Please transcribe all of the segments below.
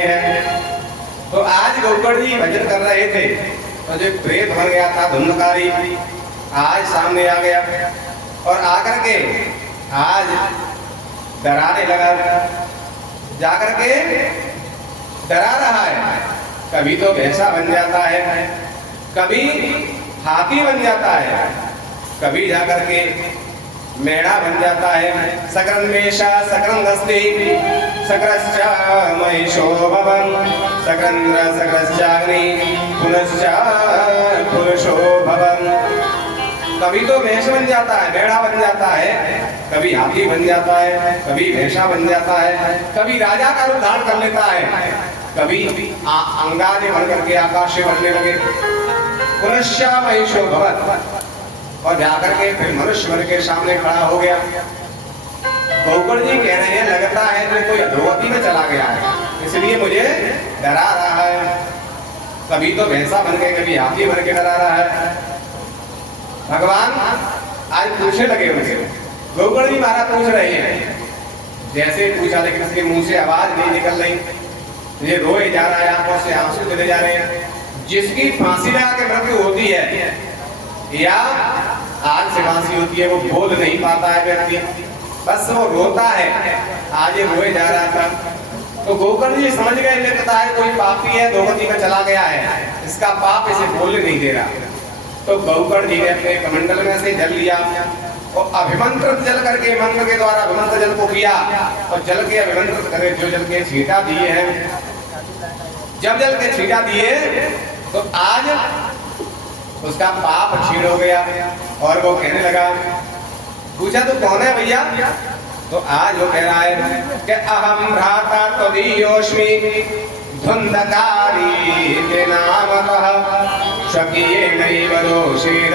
हैं। तो आज गौकर्ण जी भजन कर रहे थे तो जो प्रेत बन गया था धुंधकारी आज सामने आ गया और आकर के आज डराने लगा, जाकर के डरा रहा है। कभी तो भैंसा बन जाता है, कभी हाथी बन जाता है, कभी जाकर के मेढ़ा बन जाता है। सकरन मेषा सकरन दस्ते सकरश्चा महिषो भवन सकरंद्र सकरश्चाग्नि पुनश्चा पुरुषो भवन। कभी तो मेष बन जाता है, मेढ़ा बन जाता है, कभी हाथी बन जाता है, कभी भैंसा बन जाता है, कभी राजा का रूप धारण कर लेता है, कभी अंगारे बन करके आकाश से बढ़ने लगे। पुनश्चा महिषो भवन और जाकर के फिर मनुष्य बन के सामने खड़ा हो गया। गौकर्ण जी कह रहे हैं लगता है कि कोई अधोगति में चला गया है, इसलिए मुझे डरा रहा है। कभी तो भैंसा बन के कभी हाथी बन के डरा रहा है। भगवान आज पूछने लगे उनसे, गौकर्ण जी महाराज पूछ रहे हैं, जैसे पूछा लेकिन उसके मुंह से आवाज नहीं निकल रही, ये रोए जा रहा है, आंखों से आंसू चले जा रहे हैं। जिसकी फांसी लगा के मृत्यु होती है या आग से फांसी होती है वो बोल नहीं पाता है व्यक्ति, बस वो रोता है। आज ये रोए जा रहा था तो गौकर्ण जी समझ गए लगता है कोई पापी है, धोखती में चला गया है, इसका पाप इसे बोलने नहीं दे रहा। तो गौकर्ण जी ने अपने कमंडल में से जल लिया और अभिमंत्रित जल करके मंत्र के द्वारा अभिमंत्र जल को किया और जल के अभिमंत्रित करे जो जल के छींटा दिए हैं। जब जल के छींटा दिए तो आज उसका पाप क्षीण हो गया और वो कहने लगा, पूछा तो कौन है भैया? तो आज वो कह रहा है कि अहम भ्राता त्वदीयोऽस्मि धुंधकारी ते नामतः शकीये नैव दोषेण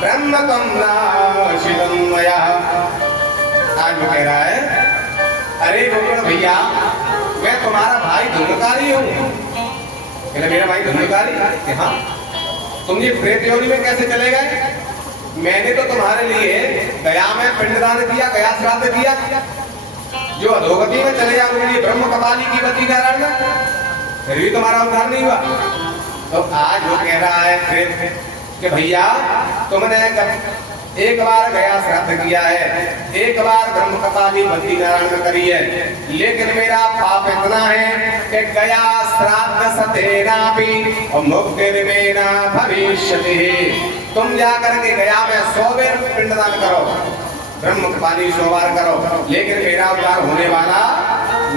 ब्रह्म त्वं नाशितं मया। आज वो कह रहा है, अरे गौकर्ण भैया मैं तुम्हारा भाई धुंधकारी हूँ। कहले मेरा भाई धुंधकारी? हाँ। तुम ये प्रेत योनि में कैसे चले गए? मैंने तो तुम्हारे लिए गया में पिंडदान किया, गया श्राद्ध किया। जो अधोगति में चले जाओ उनके लिए ब्रह्म कपाली की गति नारायण में, फिर भी तुम्हारा उद्धार नहीं हुआ। तो आज वो कह रहा है प्रेत कि भैया तुमने एक बार गया श्राद्ध किया है, एक बार ब्रह्म कपाली बद्री नारायण में करी है, लेकिन मेरा पाप इतना है कि गया श्राद्ध सतेनापि और मुक्तिर्मेना भविष्यति। तुम जाकर के गया में 100 बार पिंडदान करो, ब्रह्म कपाली 100 बार करो, लेकिन मेरा उद्धार होने वाला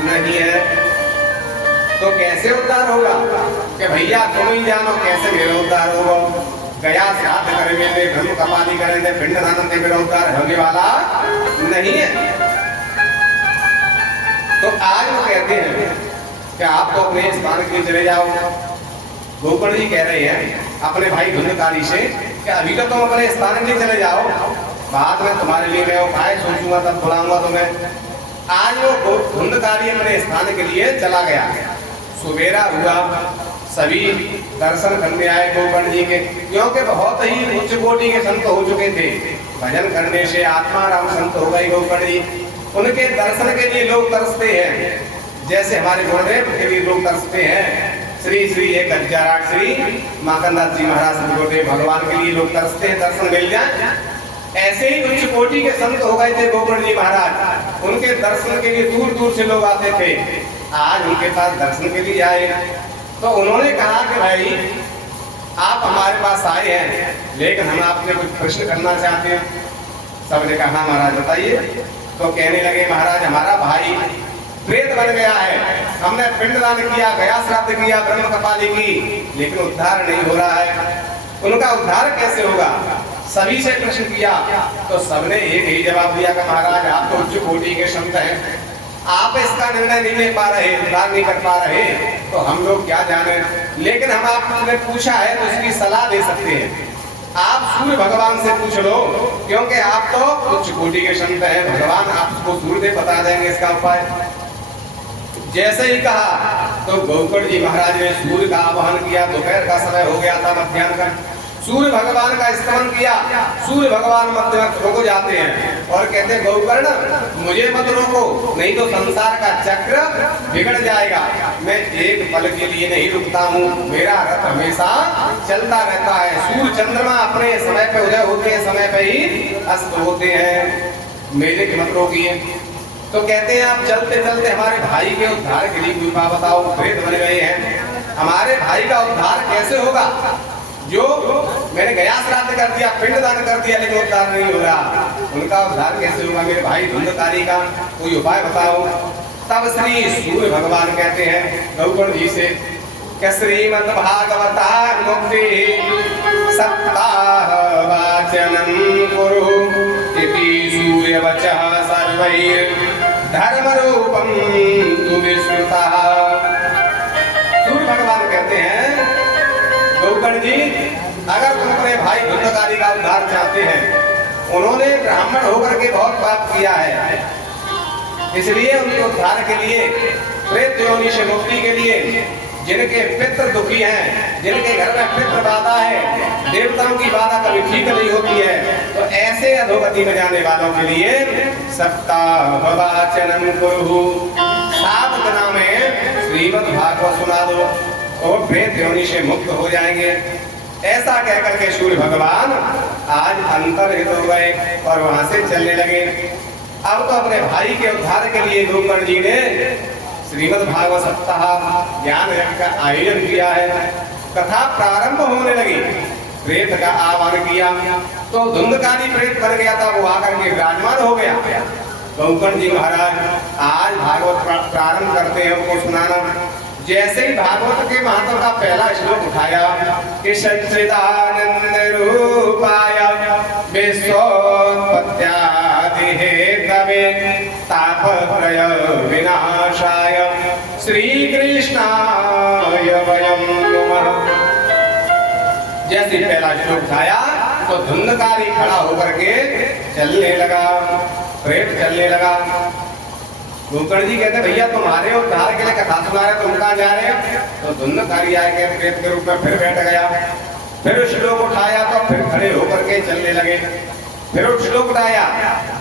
नहीं है। तो कैसे उद्धार होगा? कि भैया तुम ही जानो कैसे मेरा उद्धार होगा। गया श्राद्ध करेंगे, ब्रह्म कपाली करेंगे, पिंडदान से मेरा उद्धार होने वाला नहीं है। तो आज वो कहते हैं कि आप तो अपने स्थान के लिए चले जाओ। गौकर्ण जी कह रहे हैं अपने भाई धुंधकारी से कि अभी तो तुम अपने स्थान के लिए चले जाओ, बाद में तुम्हारे लिए मैं उपाय सोचूंगा तब बुलाऊंगा तुम्हें। आज वो धुंधकारी अपने स्थान के लिए चला गया। सुबेरा हुआ, सभी दर्शन करने आए गौकर्ण जी के, क्योंकि बहुत ही उच्च कोटि के संत हो चुके थे। भजन करने से आत्माराम संत हो गए गौकर्ण जी। उनके दर्शन के लिए लोग तरसते हैं, जैसे हमारे गुरुदेव के लिए लोग तरसते हैं। श्री श्री 1008 श्री माखनदास जी महाराज गुरुदेव भगवान के लिए लोग तरसते हैं, दर्शन मिल जाए। ऐसे ही उच्च कोटि के संत हो गए थे गौकर्ण जी महाराज। उनके दर्शन के लिए दूर दूर से लोग आते थे। आज उनके पास दर्शन के लिए आए तो उन्होंने कहा कि भाई आप हमारे पास आए हैं, लेकिन हम आपसे कुछ प्रश्न करना चाहते हैं। सबने कहा महाराज बताइए। तो कहने लगे महाराज हमारा भाई प्रेत बन गया है, हमने पिंडदान किया, गया श्राद्ध किया, ब्रह्म कपाली की, लेकिन उद्धार नहीं हो रहा है। उनका उद्धार कैसे होगा? सभी से प्रश्न किया तो सबने एक ही जवाब दिया कि महाराज आप तो उच्च कोटि के संत हैं, आप इसका निर्णय नहीं ले पा रहे, उद्धार नहीं कर पा रहे, तो हम लोग क्या जाने। लेकिन हम आपने पूछा है तो इसकी सलाह दे सकते हैं। आप सूर्य भगवान से पूछ लो, क्योंकि आप तो उच्च कोटि के संत हैं, भगवान आपको सूर्यदेव बता देंगे इसका उपाय। जैसे ही कहा तो गौकर्ण जी महाराज ने सूर्य का आवाहन किया। दोपहर का समय हो गया था, मध्याह्न का। सूर्य भगवान का स्तमन किया। सूर्य भगवान मध्य में रुक जाते हैं और कहते गौकर्ण मुझे मत रोको, नहीं तो संसार का चक्र बिगड़ जाएगा, एक पल के लिए नहीं रुकता हूँ, मेरा रथ हमेशा चलता रहता है। सूर्य चंद्रमा अपने समय पे उदय होते हैं, समय पे ही अस्त होते हैं, मेरे की मत रोकिए। तो कहते हैं आप चलते चलते हमारे भाई के उद्धार के लिए कोई उपाय बताओ। प्रेत बन गए हैं, हमारे भाई का उद्धार कैसे होगा? जो मैंने गया श्राद्ध कर दिया, पिंडदान कर दिया, लेकिन उद्धार नहीं हो रहा, उनका उद्धार कैसे होगा? मेरे भाई धुंधकारी का कोई उपाय बताओ। तब श्री सूर्य भगवान कहते हैं गौगण जी से कि श्रीमद् भागवतार मुक्ति सप्ताह वाचनम कुरु इति सूर्य वचः सर्वैर धर्म रूपम तु विश्रुतः। सूर्य भगवान कहते हैं गौगण जी, अगर तुम अपने भाई धुंधकारी का उद्धार चाहते हैं, उन्होंने ब्राह्मण होकर के बहुत पाप किया है, इसलिए उनके उद्धार के लिए, प्रेत योनि से मुक्ति के लिए, जिनके पितृ दुखी हैं, जिनके घर में पितृ बाधा है, देवताओं की बाधा कभी ठीक नहीं होती है, तो ऐसे अधोगति में जाने वालों के लिए सप्ताह वाचनम कुरु, 7 दिनों में श्रीमद् भागवत सुना दो और प्रेत योनि से मुक्त हो जाएंगे। ऐसा कहकर के सूर्य भगवान आज अंतर्हित हो गए और वहां से चलने लगे। अब तो अपने भाई के उद्धार के लिए गौगण जी ने श्रीमद् भागवत सप्ताह ज्ञान यज्ञ का आयोजन किया है। कथा प्रारंभ होने लगी, प्रेत का आह्वान किया तो धुंधकारी प्रेत बन गया था, वो आकर के विराजमान हो गया। गौगण जी महाराज आज भागवत प्रारंभ करते हैं, उनको सुनाना। जैसे ही भागवत के महत्व का पहला श्लोक उठाया कि सच्चिदानंद रूपाय विश्वोत्पत्त्यादि हेतवे तापत्रय विनाशाय श्री कृष्णाय वयं नमः। जैसे पहला श्लोक उठाया तो धुंधकारी खड़ा होकर के चलने लगा, प्रेत चलने लगा। गौगण जी कहते भैया तुम्हारे उद्धार के लिए कथा सुना रहे, तुम कहाँ जा रहे हो? तो धुंधकारी आए प्रेत के रूप में फिर बैठ गया, फिर श्लोक उठाया तो फिर खड़े होकर के चलने लगे, फिर श्लोक उठाया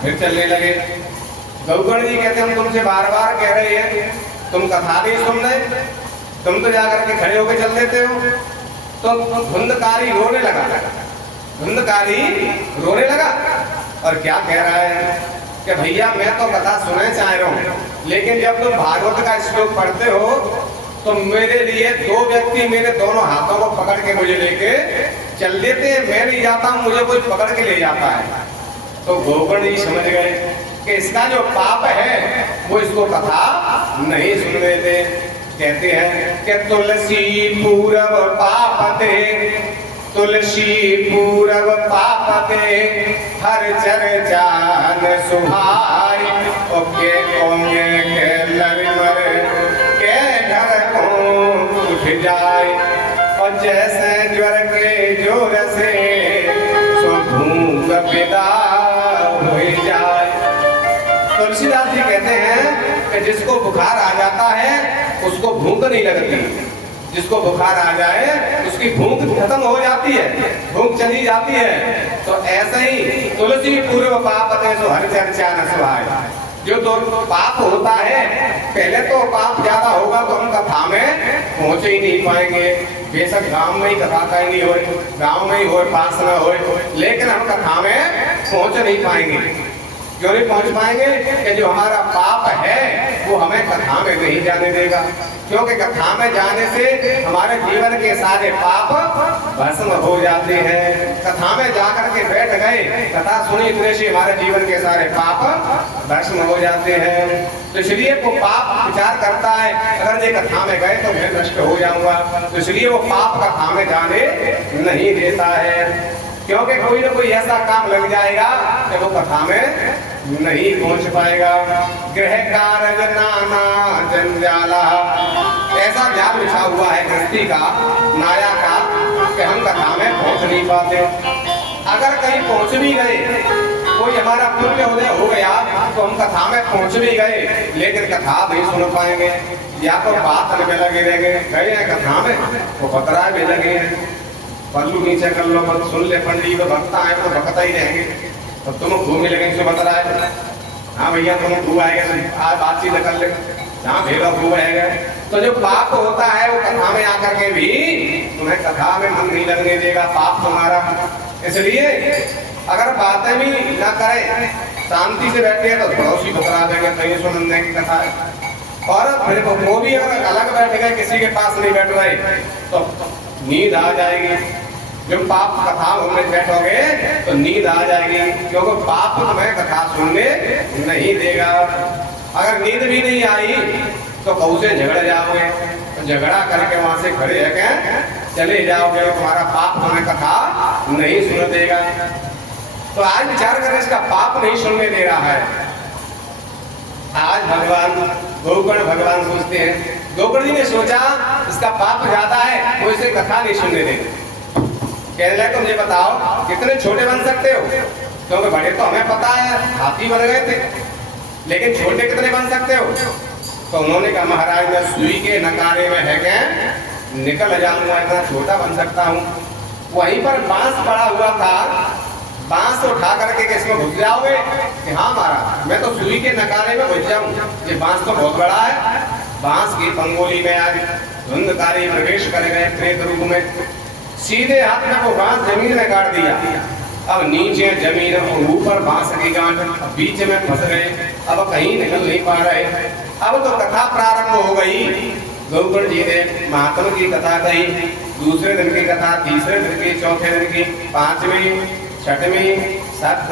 फिर चलने लगे। गौगण जी कहते हम तुमसे बार बार कह रहे हैं, तुम कथा नहीं सुन रहे, तुम तो जाकर के खड़े होकर चल देते हो। तो धुंधकारी रोने लगा, धुंधकारी रोने लगा और क्या कह रहा है कि भैया मैं तो कथा सुनना चाह रहा हूँ, लेकिन जब तुम भागवत का श्लोक पढ़ते हो तो मेरे लिए 2 व्यक्ति मेरे दोनों हाथों को पकड़ के मुझे लेके चल देते हैं, मैं नहीं जाता हूँ, मुझे कोई पकड़ के ले जाता है। तो गौगण जी समझ गए कि इसका जो पाप है वो इसको कथा नहीं सुन देते। कहते हैं कि तुलसी पूरब पापते, तुलसी पूरब पापते हर चर्चा न सुहाय। ओके कोंगे के लरिमर के घर को उठ जाए, और जैसे ज्वर के जोर से सो भूख विदा हो जाए। तुलसीदास जी कहते हैं कि जिसको बुखार आ जाता है उसको भूख नहीं लगती, जिसको बुखार आ जाए उसकी भूख खत्म हो जाती है, भूख चली जाती है। तो ऐसे ही तुलसी पूर्व पापते सो हर चर्चा न सुहाय। जो तो पाप होता है, पहले तो पाप ज्यादा होगा तो हम कथा में पहुंच ही नहीं पाएंगे। बेशक गांव में ही कथा कहीं नहीं हो, गांव में ही हो, पास न हो, लेकिन हम कथा में पहुंच नहीं पाएंगे। क्यों नहीं पहुंच पाएंगे? कि जो हमारा पाप है वो हमें कथा में नहीं जाने देगा, क्योंकि कथा में जाने से हमारे जीवन के सारे पाप भस्म हो जाते हैं। कथा में जाकर के बैठ गए, कथा सुनी, इतने से हमारे जीवन के सारे पाप भस्म हो जाते हैं। तो इसलिए वो पाप विचार करता है अगर ये कथा में गए तो मैं नष्ट हो जाऊंगा, तो इसलिए वो पाप कथा में जाने नहीं देता है। क्योंकि कोई ना कोई ऐसा काम लग जाएगा कि वो कथा में नहीं पहुंच पाएगा। ग्रह कारज नाना जंजाला, ऐसा जाल बिछा हुआ है गृहस्थी का, नाया का, कि हम कथा में पहुंच नहीं पाते। अगर कहीं पहुंच भी गए, कोई हमारा पुण्य उदय हो गया तो हम कथा में पहुंच भी गए, लेकिन कथा नहीं सुन पाएंगे, या तो बात में लगे रहेंगे। गए हैं कथा में वो बकरा में लगे हैं, पल्लू नीचे कर लो, मत सुन ले पंडित, तो भक्ता है तो भक्ता ही रहेंगे। तो तुम घूमने लगे जो बता रहा है, हाँ भैया तुम घूम आएगा, आज बातचीत कर ले, जहाँ भेजा घूम आएगा। तो जो पाप होता है वो कथा में आकर के भी तुम्हें कथा में मन नहीं लगने देगा, पाप तुम्हारा। इसलिए अगर बातें भी ना करे, शांति से बैठे तो पड़ोसी बतरा देंगे, कहीं सुन देंगे कथा। और फिर वो भी अगर अलग बैठ गए, किसी के पास नहीं बैठ रहे, तो नींद आ जाएगी। जब पाप कथा में बैठोगे तो नींद आ जाएगी, क्योंकि पाप तुम्हें कथा सुनने नहीं देगा। अगर नींद भी नहीं आई तो कऊ से झगड़ जाओगे, तो झगड़ा करके वहां से खड़े होकर चले जाओगे, तुम्हारा पाप तुम्हें कथा नहीं सुन देगा। तो आज विचार करें, इसका पाप नहीं सुनने दे रहा है। आज भगवान गौकर्ण भगवान सोचते हैं, गौकर्ण जी ने सोचा इसका पाप ज्यादा है, वो इसे कथा नहीं सुनने देंगे। कहने लगे तुम ये बताओ कितने छोटे बन सकते हो, क्योंकि बड़े तो हमें पता है हाथी बन गए थे, लेकिन छोटे कितने बन सकते हो। तो उन्होंने कहा महाराज मैं सुई के नकारे में है क्या निकल जाऊंगा, इतना छोटा बन सकता हूँ। वहीं पर बांस पड़ा हुआ था, बांस उठा करके इसमें घुस जाओगे कि हाँ महाराज मैं तो सुई के नकारे में घुस जाऊं, ये बांस तो बहुत बड़ा है। बांस की पंगोली में आज धुंधकारी प्रवेश कर गए प्रेत रूप में, सीधे हाथ में वो बांस जमीन में गाड़ दिया। अब नीचे जमीन और ऊपर बांस की गांठ, बीच में फंस गए, अब कहीं निकल नहीं पा रहे। अब तो कथा प्रारंभ हो गई। गौकर्ण जी ने महात्मा की कथा कही, दूसरे दिन की कथा, तीसरे दिन की, चौथे दिन की, पांचवीं, छठवीं, सात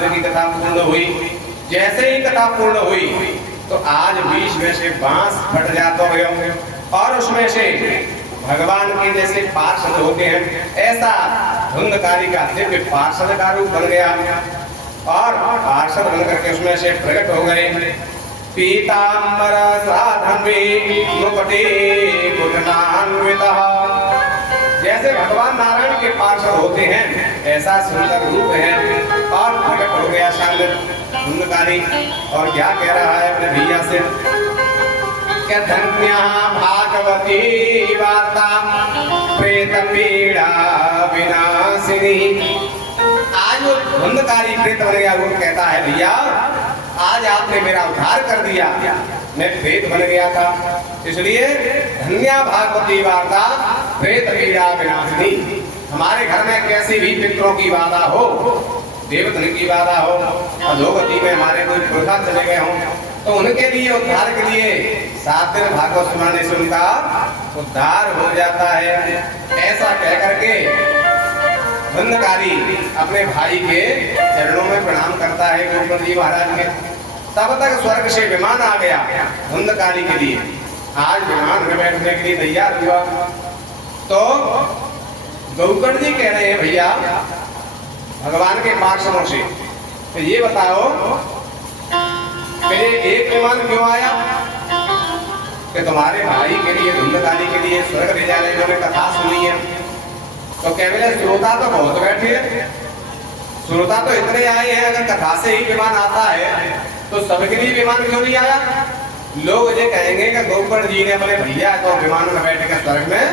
दिन की कथा पूर्ण हुई। जैसे ही कथा पूर्ण हुई तो आज बीच में से बांस फट जाते हुए और उसमें से भगवान के जैसे पार्षद होते हैं, ऐसा धुंधकारी का दिव्य पार्षद का रूप बन गया और पार्षद बनकर के उसमें से प्रकट हो गए। पीतांबर साधन्वी मुकुटे कुटनान्वितः, जैसे भगवान नारायण के पार्षद होते हैं ऐसा सुंदर रूप है और प्रकट हो गया सामने धुंधकारी। और क्या कह रहा है अपने भैया से, क्या धन्या भागवती वार्ता प्रेत पीड़ा विनाशिनी। आज वो धुंधकारी प्रेत बन गया, वो कहता है भैया आज आपने मेरा उद्धार कर दिया, मैं प्रेत बन गया था, इसलिए धन्या भागवती वार्ता प्रेत पीड़ा विनाशिनी। हमारे घर में कैसी भी पितरों की बाधा हो, देवतन की बाधा हो, अधोगति में हमारे कोई पुरखा चले गए हों, तो उनके लिए उद्धार के लिए 7 दिन भागवत सुनाने से उनका उद्धार हो जाता है। ऐसा कह करके धुंधकारी अपने भाई के चरणों में प्रणाम करता है गौकर्ण जी महाराज के। तब तक स्वर्ग से विमान आ गया धुंधकारी के लिए, आज विमान में बैठने के लिए तैयार हुआ। तो गौकर्ण जी कह रहे हैं भैया भगवान के पार्षदों से, तो ये बताओ मेरे एक विमान क्यों आया, कि तुम्हारे भाई के लिए धुंधकारी के लिए स्वर्ग ले जाने जो कथा सुनी है। तो क्या बोले श्रोता तो बहुत बैठे हैं, श्रोता तो इतने आए हैं, अगर कथा से ही विमान आता है तो सबके लिए विमान क्यों नहीं आया। लोग ये कहेंगे कि गौकर्ण जी ने अपने भैया को विमान में बैठ कर स्वर्ग में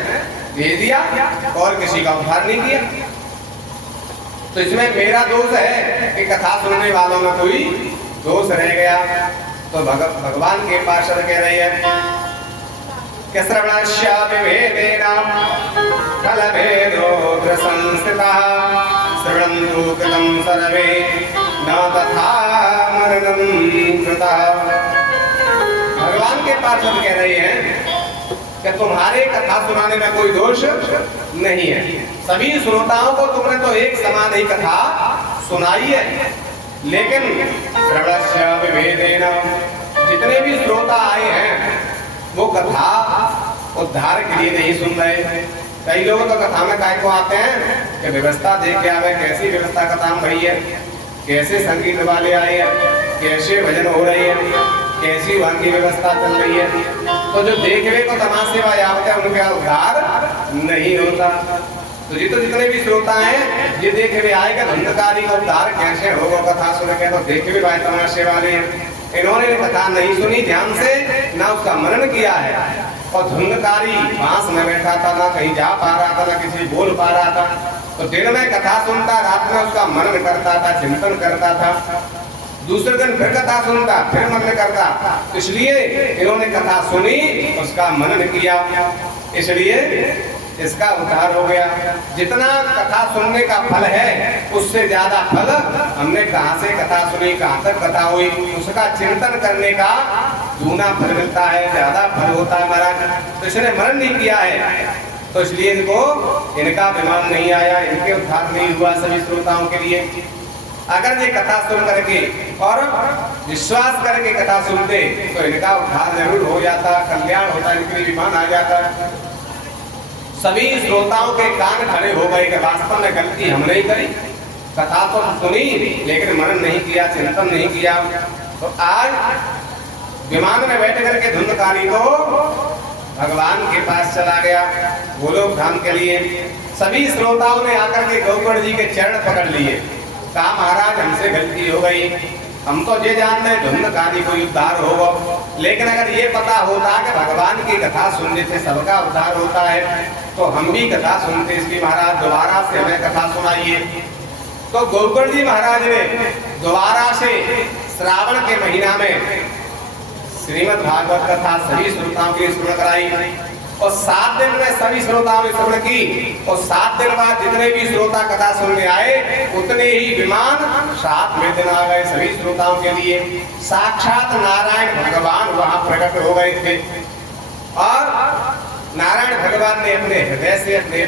भेज दिया और किसी का उद्धार नहीं किया। तो इसमें मेरा दोष है कि कथा सुनने वालों में कोई दोष रह गया। तो भगवान के पार्षद कह रहे हैं कि श्रवणस्यापि वेदेन फलभेदोऽत्र संस्थितः श्रवणन्तु कृतं सर्वे न तथा मननं कृतः। भगवान के पार्षद कह रहे हैं कि तुम्हारे कथा सुनाने में कोई दोष नहीं है, सभी श्रोताओं को तुमने तो एक समान ही कथा सुनाई है, लेकिन श्रवणस्यापि वेदेन जितने भी श्रोता आए हैं वो कथा उद्धार के लिए नहीं सुन रहे। कई लोग तो कथा में काय को आते हैं कि व्यवस्था देख के आवे, कैसी व्यवस्था कथा में भई है, कैसे संगीत वाले आए हैं, कैसे भजन हो रहे हैं, कैसी वहां की व्यवस्था चल रही है। तो जो देखने को तमाशे वाले आते हैं उनका उद्धार नहीं होता। तो जितने भी श्रोता हैं ये देखे हुए आएगा धुंधकारी का उद्धार कैसे होगा कथा सुन के, तो देखे हुए भाई तमाशे वाले हैं। इन्होंने कथा नहीं सुनी ध्यान से, ना उसका मनन किया है, और धुंधकारी बांस में बैठा था, ना कहीं जा पा रहा था, ना किसी बोल पा रहा था। तो दिन में कथा सुनता, रात में उसका मनन करता था, चिंतन करता था। दूसरे दिन फिर कथा सुनता, फिर मन करता, इसलिए इन्होंने कथा सुनी, उसका मनन किया, इसलिए इसका उद्धार हो गया। जितना कथा सुनने का फल है उससे ज्यादा फल हमने कहाँ से कथा सुनी, कहाँ तक कथा हुई, उसका चिंतन करने का दूना फल मिलता है, ज्यादा फल होता है महाराज। तो इसने मनन नहीं किया है, तो इसलिए इनका विमान नहीं आया, इनके उद्धार नहीं हुआ सभी श्रोताओं के लिए। अगर ये कथा सुन करके और विश्वास करके कथा सुनते तो इनका उद्धार जरूर हो जाता, कल्याण होता, इनके लिए विमान आ जाता। सभी श्रोताओं के कान खड़े हो गए कि वास्तव में गलती हमने ही करी, कथा तो सुनी लेकिन मनन नहीं किया, चिंतन नहीं किया। तो आज विमान में बैठ करके धुंधकारी तो भगवान के पास चला गया गोलोक धाम के लिए। सभी श्रोताओं ने आकर के गौकर्ण जी के चरण पकड़ लिए, कहा महाराज हमसे गलती हो गई, हम तो ये जानते हैं धुंधकारी को उद्धार होगा, लेकिन अगर ये पता होता कि भगवान की कथा सुनने से सबका उद्धार होता है तो हम भी कथा सुनते, इसलिए महाराज दोबारा से हमें कथा सुनाइए। तो गौकर्ण जी महाराज ने दोबारा से श्रावण के महीना में श्रीमद् भागवत कथा सभी श्रोताओं की श्रवण कराई और 7 दिन में सभी श्रोताओं ने श्रवण की और 7 दिन बाद जितने भी श्रोता कथा सुनने आए उतने ही विमान 7वें दिन आ गए सभी श्रोताओं के लिए। साक्षात नारायण भगवान वहां प्रकट हो गए थे और नारायण भगवान ने अपने हृदय से अपने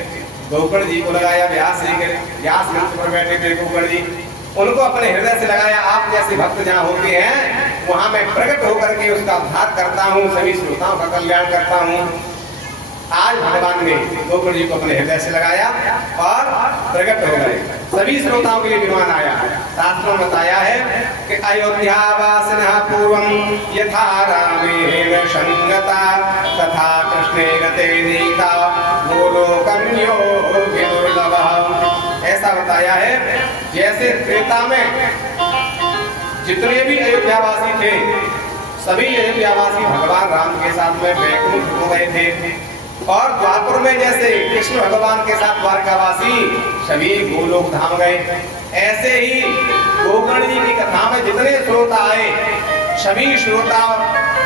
गौकर्ण जी को लगाया। व्यास मंच पर बैठे थे गौकर्ण जी, उनको अपने हृदय से लगाया। आप जैसे भक्त जहाँ होते हैं वहां मैं प्रकट होकर के उसका उद्धार करता हूँ, सभी श्रोताओं का कल्याण करता हूँ। आज भगवान ने गौकर्ण जी को अपने हृदय से लगाया और प्रकट हो गए, सभी श्रोताओं के लिए विमान आया। शास्त्रों में बताया है कि अयोध्या वासिनः पूर्वं यथा रामेण संगता तथा कृष्णेन ते नीता गोलोकं योगी दुर्लभः। ऐसा बताया है जैसे त्रेता में जितने भी अयोध्यावासी थे सभी अयोध्यावासी भगवान राम के साथ में वैकुंठ हो गए थे और द्वापर में जैसे कृष्ण भगवान के साथ द्वारकावासी सभी गोलोक धाम गए, ऐसे ही गौकर्ण जी की कथा में जितने श्रोता आए सभी श्रोता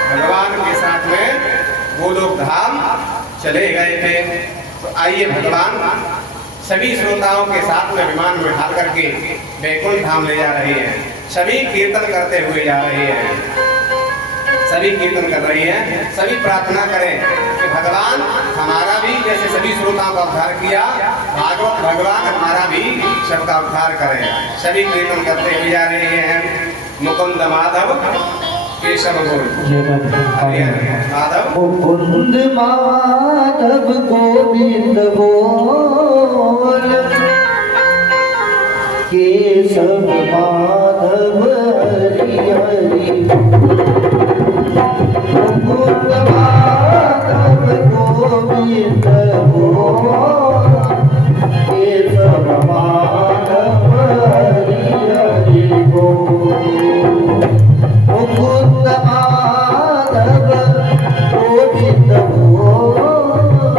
भगवान के साथ में गोलोक धाम चले गए थे। तो आइए भगवान सभी श्रोताओं के साथ में विमान में ढाल करके वैकुंठ धाम ले जा रहे हैं, सभी कीर्तन करते हुए जा रहे हैं, सभी कीर्तन कर रही हैं। सभी प्रार्थना करें कि भगवान हमारा भी जैसे सभी श्रोताओं का उद्धार किया, भागवत भगवान हमारा भी सबका उद्धार करें। सभी कीर्तन करते हुए जा रहे हैं। मुकुंद माधव केशव गोविंद, माधव मुकुंद माधव गोविंद बोल, केशव माधव हरि हरि। मुकुंद माधव गोविंद